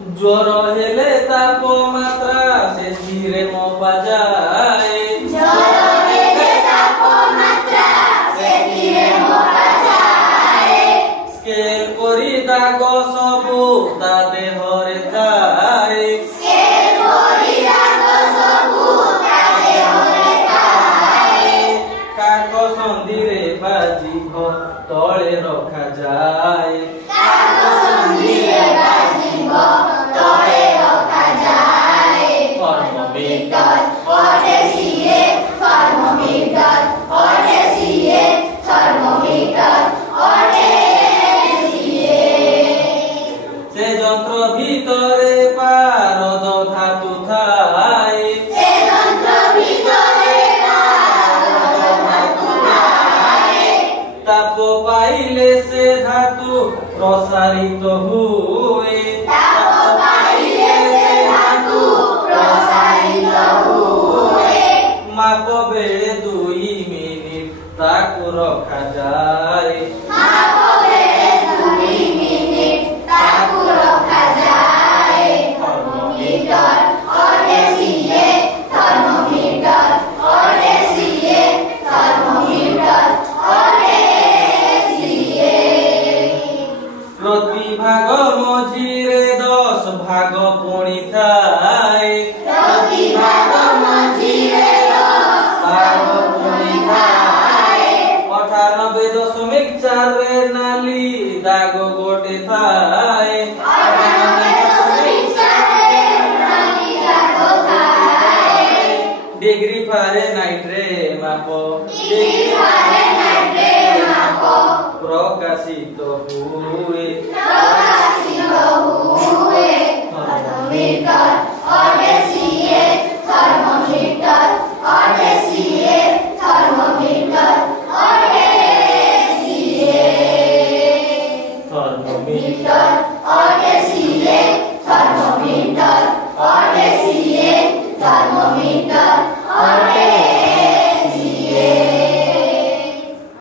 জ্বর হেলে তাপমাত্রা সে ধীরে মপা যায়। স্কেল করি দাগ সবু তা দেহরে ଥାଏ। কাକ ସନ୍ଧିରେ ବାଜିବ ତଳେ ରଖାଯାଏ। ସେ ଯନ୍ତ୍ର ଭିତରେ ପାରଦ ଧାତୁ ଥାଏ। ତାପ ପାଇଲେ ସେ ଧାତୁ ପ୍ରସାରିତ ହୁଏ। ମାପ ବେଳେ 2 ମିନିଟ ତାକୁ ରଖାଯାଏ। ପ୍ରତି ଭାଗ ମଝିରେ 10 ଭାଗ ପୁଣି ଥାଏ। 98.4 ରେ ନାଲି ଦାଗ ଗୋଟେ ଥାଏ। डिग्री फारेनहाइट रे माप प्रकाशित हुए।